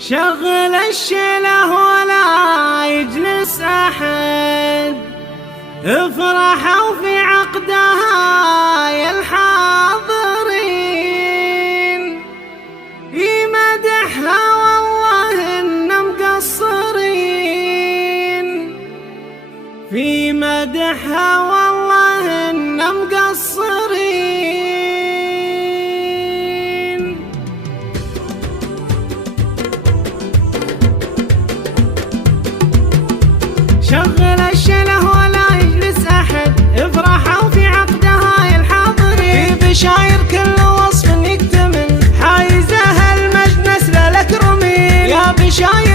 شغل الشله ولا يجلس أحد، افرحوا في عقدها يا الحاضرين، يمدحها والله إن مقصرين، في مدحها والله إن مقصرين. شغل الشله ولا يجلس أحد، افرحوا في عقدها يا الحاضرين، في بشاير كل وصف يكتمل، حايزها المجد نسل الأكرمين، يا بشاير